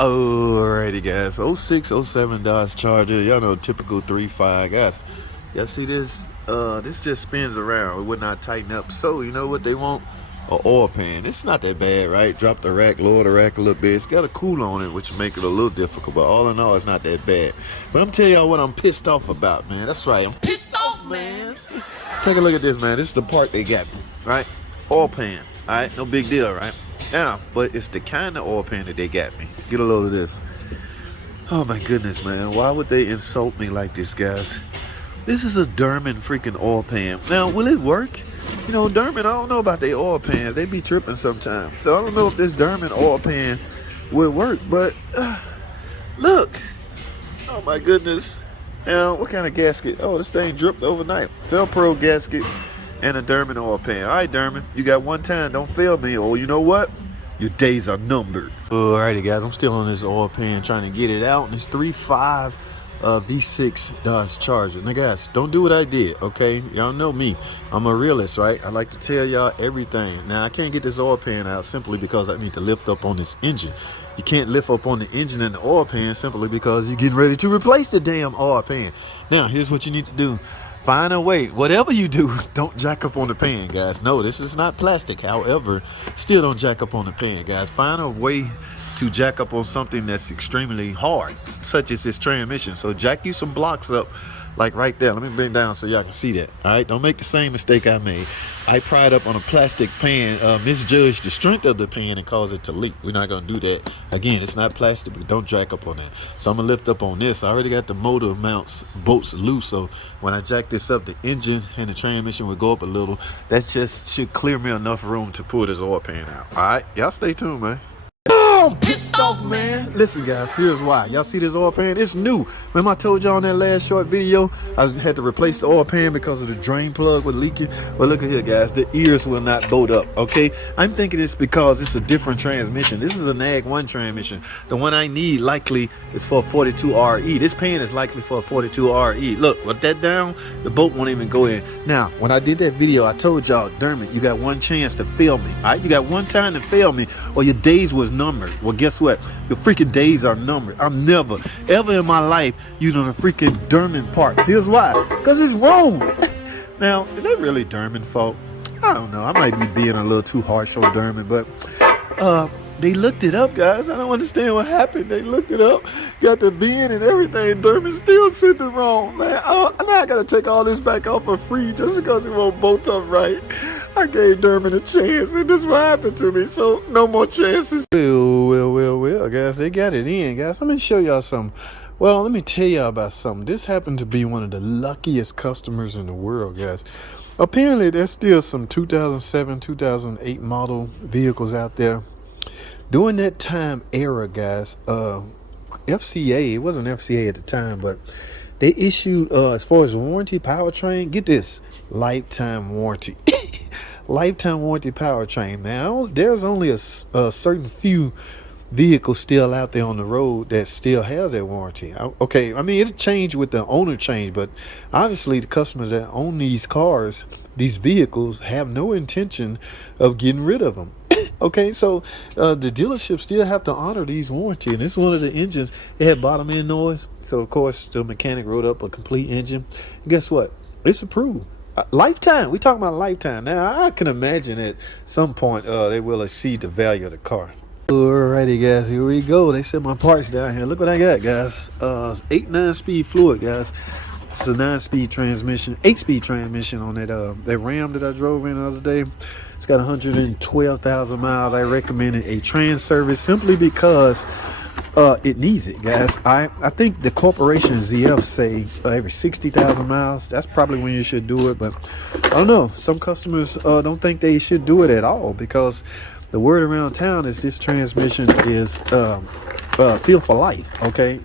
Alrighty guys, '06, '07 Dodge Charger, y'all know, typical 3.5 guys. Y'all see this? This just spins around. It would not tighten up. So you know what they want? An oil pan. It's not that bad, right? Drop the rack, lower the rack a little bit. It's got a cool on it, which make it a little difficult, but all in all, it's not that bad. But I'm telling y'all what I'm pissed off about, man. That's right, I'm pissed off, man. Take a look at this, man. This is the part they got me, right? Oil pan, all right? No big deal, right? Now, but it's the kind of oil pan that they got me. Get a load of this. Oh my goodness, man. Why would they insult me like this, guys? This is a Derman freaking oil pan. Now, will it work? You know, Derman, I don't know about their oil pans. They be tripping sometimes. So I don't know if this Derman oil pan would work, but look. Oh my goodness. Now, what kind of gasket? Oh, this thing dripped overnight. Felpro gasket and a Derman oil pan. All right, Derman, you got one time. Don't fail me. Oh, you know what? Your days are numbered. Alrighty, guys, I'm still on this oil pan trying to get it out. And it's 3.5 V6 Dodge Charger. Now, guys, don't do what I did, okay? Y'all know me. I'm a realist, right? I like to tell y'all everything. Now, I can't get this oil pan out simply because I need to lift up on this engine. You can't lift up on the engine and the oil pan simply because you're getting ready to replace the damn oil pan. Now, here's what you need to do. Find a way. Whatever you do, don't jack up on the pan, guys. No, this is not plastic. However, still don't jack up on the pan, guys. Find a way to jack up on something that's extremely hard, such as this transmission. So jack you some blocks up, like right there. Let me bring it down so y'all can see that. All right, don't make the same mistake I made. I pried up on a plastic pan, misjudged the strength of the pan and caused it to leak. We're not gonna do that. Again, it's not plastic, but don't jack up on that. So I'm gonna lift up on this. I already got the motor mounts, bolts loose, so when I jack this up, the engine and the transmission will go up a little. That just should clear me enough room to pull this oil pan out. All right, y'all stay tuned, man. I'm pissed off, man. Listen, guys, here's why. Y'all see this oil pan? It's new. Remember I told y'all in that last short video I had to replace the oil pan because of the drain plug was leaking? Well, look at here, guys. The ears will not bolt up, okay? I'm thinking it's because it's a different transmission. This is a NAG 1 transmission. The one I need likely is for a 42RE. This pan is likely for a 42RE. Look, with that down, the bolt won't even go in. Now, when I did that video, I told y'all, Dermot, you got one chance to fail me, all right? You got one time to fail me or your days was numbered. Well, guess what? Your freaking days are numbered. I'm never, ever in my life using a freaking Derman part. Here's why. Because it's wrong. Now, is that really Derman fault? I don't know. I might be being a little too harsh on Derman, but they looked it up, guys. I don't understand what happened. They looked it up, got the VIN and everything. Derman still sent it wrong, man. Now I got to take all this back off for free just because it won't both up right. I gave Derman a chance, and this is what happened to me, so no more chances. Well, guys, they got it in, guys. Let me show y'all something. Well, let me tell y'all about something. This happened to be one of the luckiest customers in the world, guys. Apparently, there's still some 2007, 2008 model vehicles out there. During that time era, guys, FCA, it wasn't FCA at the time, but they issued, as far as warranty powertrain, get this, lifetime warranty. Lifetime warranty powertrain. Now, there's only a certain few vehicles still out there on the road that still have their warranty. Okay, I mean, it'll change with the owner change, but obviously the customers that own these cars, these vehicles, have no intention of getting rid of them. Okay, so the dealership still have to honor these warranty, and this one of the engines, it had bottom end noise, so of course the mechanic wrote up a complete engine. And guess what? It's approved. Lifetime. We talking about lifetime. Now I can imagine at some point they will exceed the value of the car. Alrighty, guys, here we go. They set my parts down here. Look what I got, guys. 9-speed fluid, guys. It's a 9-speed transmission, 8-speed transmission on that Ram that I drove in the other day. It's got 112,000 miles. I recommended a trans service simply because it needs it, guys. I think the corporation ZF say every 60,000 miles. That's probably when you should do it, but I don't know. Some customers don't think they should do it at all because the word around town is this transmission is feel for life. Okay.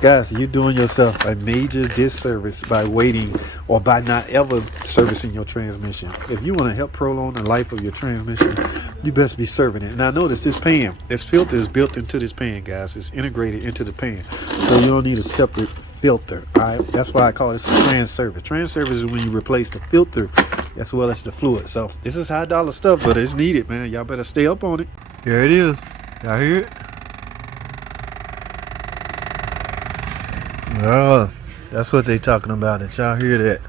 Guys, you're doing yourself a major disservice by waiting or by not ever servicing your transmission. If you want to help prolong the life of your transmission, you best be serving it. Now notice this pan, this filter is built into this pan, guys. It's integrated into the pan, so you don't need a separate filter. All right, that's why I call this a trans service. Trans service is when you replace the filter as well as the fluid. So this is high dollar stuff, but it's needed, man. Y'all better stay up on it. Here it is. Y'all hear it? Oh, that's what they talking about. Did y'all hear that?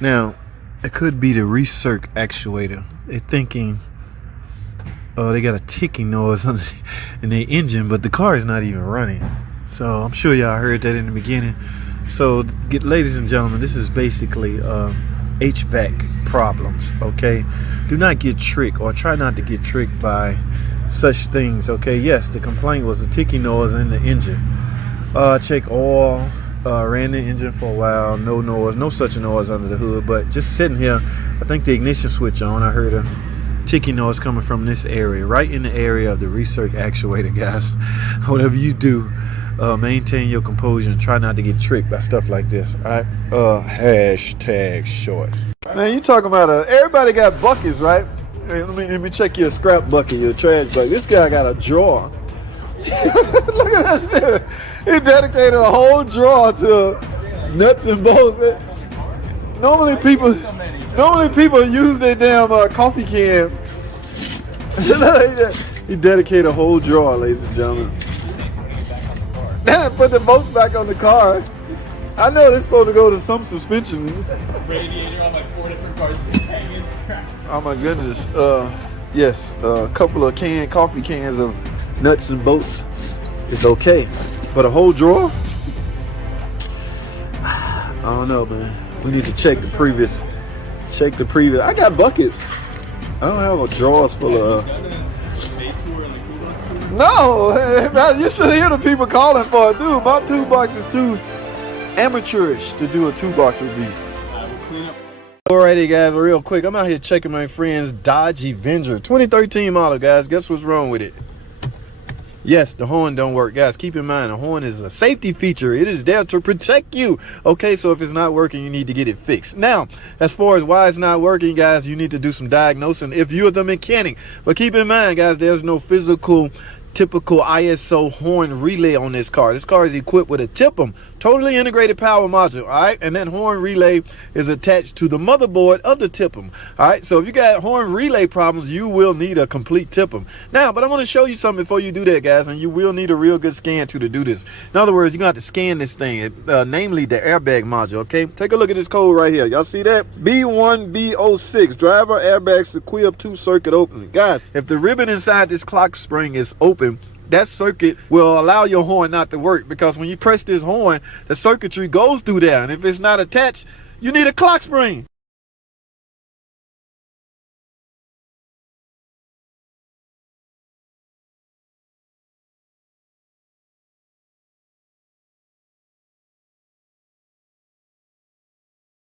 Now, it could be the recirc actuator. They're thinking, oh, they got a ticking noise in their engine, but the car is not even running. So I'm sure y'all heard that in the beginning. So, ladies and gentlemen, this is basically HVAC problems, okay? Do not get tricked, or try not to get tricked by such things, okay? Yes, the complaint was a ticking noise in the engine. Check oil, ran the engine for a while, no noise, no such noise under the hood, but just sitting here, I think the ignition switch on, I heard a ticking noise coming from this area, right in the area of the recirc actuator, guys. Whatever you do, maintain your composure and try not to get tricked by stuff like this. All right. Hashtag short. Man, you talking about everybody got buckets, right? Hey, let me check your scrap bucket, your trash bucket. This guy got a drawer. Look at that shit. He dedicated a whole drawer to nuts and bolts. Normally people use their damn coffee can. He dedicated a whole drawer, ladies and gentlemen. Put the bolts back on the car. I know they're supposed to go to some suspension. Radiator on like 4 different cars just hanging. Oh my goodness. Yes, a couple of coffee cans of nuts and bolts is okay. But a whole drawer? I don't know, man. We need to check the previous. I got buckets. I don't have a drawers full of. No, you should hear the people calling for it, dude. My toolbox is too amateurish to do a toolbox review. Alrighty, guys, real quick. I'm out here checking my friend's Dodge Avenger 2013 model, guys. Guess what's wrong with it? Yes, the horn don't work. Guys, keep in mind, the horn is a safety feature. It is there to protect you. Okay, so if it's not working, you need to get it fixed. Now, as far as why it's not working, guys, you need to do some diagnosing if you're the mechanic. But keep in mind, guys, there's no typical ISO horn relay on this car. This car is equipped with a TIPM, totally integrated power module, all right? And that horn relay is attached to the motherboard of the TIPM, all right? So if you got horn relay problems, you will need a complete TIPM. Now, but I want to show you something before you do that, guys, and you will need a real good scan to do this. In other words, you're going to have to scan this thing, namely the airbag module, okay? Take a look at this code right here. Y'all see that? B1B06, driver airbags equipped 2 circuit opening. Guys, if the ribbon inside this clock spring is open, that circuit will allow your horn not to work, because when you press this horn, the circuitry goes through there, and if it's not attached, you need a clock spring.